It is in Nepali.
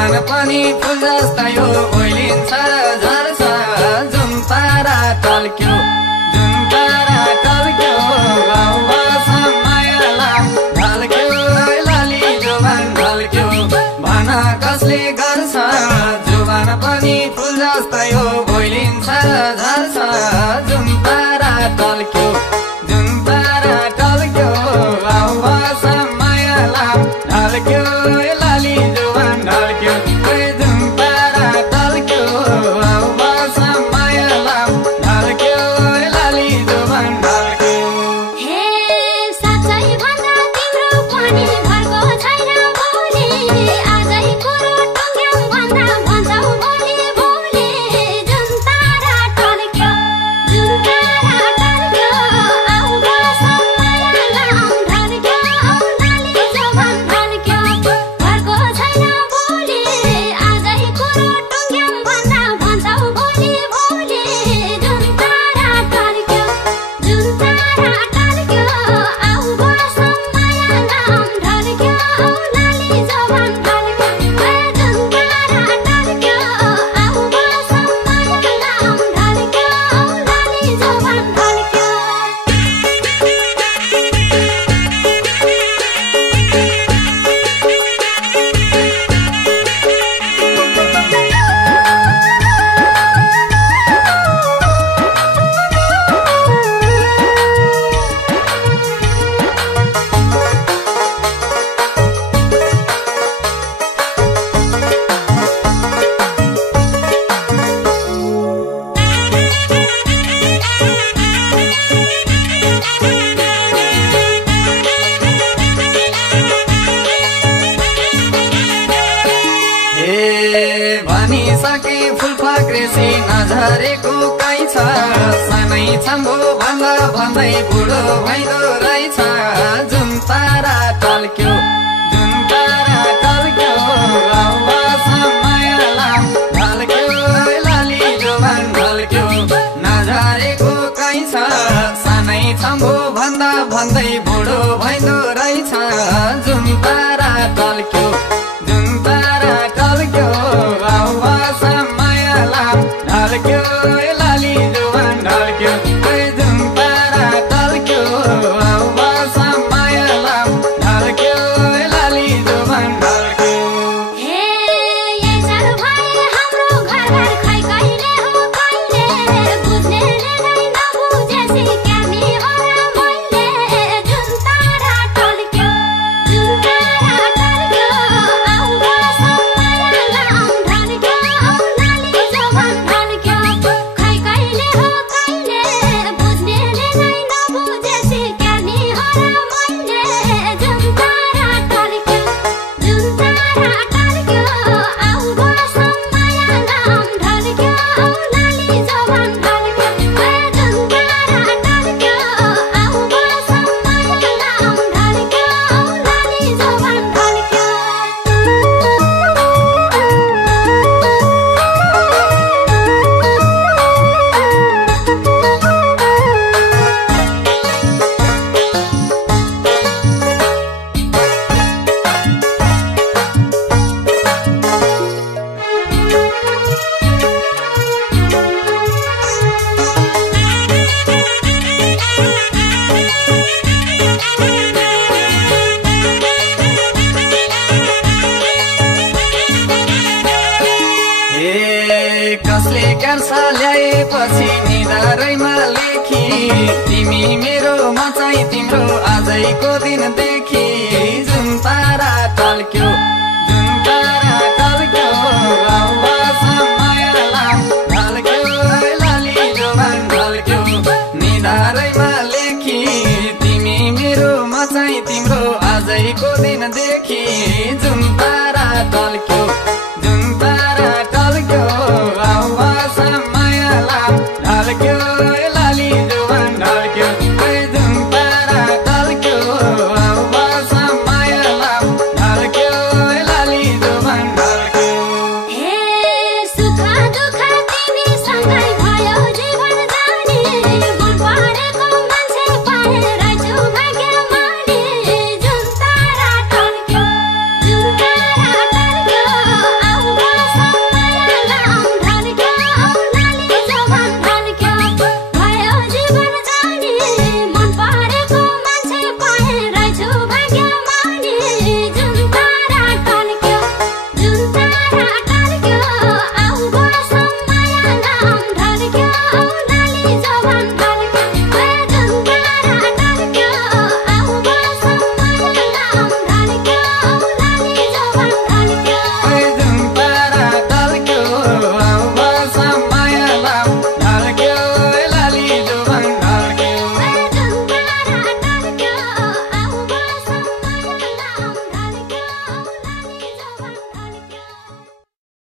जुवान पनि फुल जस्तै हो ओइलिन्छ र झर्छ जुन तारा टल्क्यो जुन तारा टल्क्यो मायाला ढल्क्यो लाली जुवान ढल्क्यो भन कसले गर्छ जुवान पनि फुल जस्तै हो ओइलिन्छ र झर्छ जुन तारा टल्क्यो जुन तारा टल्क्यो मायाला ढल्क्यो लाली जुवान ढल्क्यो जुन तारा टल्क्यो मायाला ढल्क्यो लाली जुवान ढल्क्यो। हे साँच्चै भन्दा तिम्रो पनि भरको छैन भोलि आजै कुरो टुङ्ग्यौ भन्दा भन्छौ भोलि भोलि जुन तारा टल्क्यो जुन तारा टल्क्यो आउ बस मायाला ढल्क्यो लाली जुवान ढल्क्यो भरको छैन भोलि आजै कुरो टुङ्ग्यौ भन्दा भन्छौ भोलि भोलि जुन तारा टल्क्यो जुन तारा टल्क्यो आउ बस मायाला ढल्क्यो लाली जुवान ढल्क्यो जुन तारा टल्क्यो आउ बस मायाला ढल्क्यो लाली जुवान ढल्क्यो। भनिसके फुल पाक्रेसी नझरेको काई छ सानै छम्बो भन्दा भन्दै बुढो भइदो रहेछ जुन तारा टल्क्यो जुन तारा टल्क्यो मायाला ढल्क्यो लाली जुवान ढल्क्यो नझरेको काई छ सानै छम्बो भन्दा भन्दै बुढो भइदो रहेछ जुन तारा टल्क्यो जुन तारा टल्क्यो मायाला ढल्क्यो लाली जुवान ढल्क्यो जुन तारा टल्क्यो मायाला ढल्क्यो लाली जुवान ढल्क्यो। हे ये चल भाइ हाम्रो घर घर खै कहिले हो कहिले बुझ्नेले नै नबुझेसी क्यामी हो र मैले जुन तारा टल्क्यो जुन तारा टल्क्यो आउ बस मायाला ढल्क्यो लाली जुवान ढल्क्यो खै कहिले हो कहिले बुझ्नेले नै नबुझेसी क्यामी हो र मैले जुन तारा टल्क्यो जुन तारा टल्क्यो आउ बस मायाला ढल्क्यो लाली जुवान ढल्क्यो जुन तारा टल्क्यो आउ बस मायाला ढल्क्यो लाली जुवान ढल्क्यो। कसले गर्छ ल्याएपछि निधारैमा लेखी तिमी मेरो म चाहिँ तिम्रो आजैको दिनदेखि जुन तारा टल्क्यो जुन तारा टल्क्यो मायाला ढल्क्यो लाली जुवान ढल्क्यो निधारैमा लेखी तिमी मेरो म चाहिँ तिम्रो आजैको दिनदेखि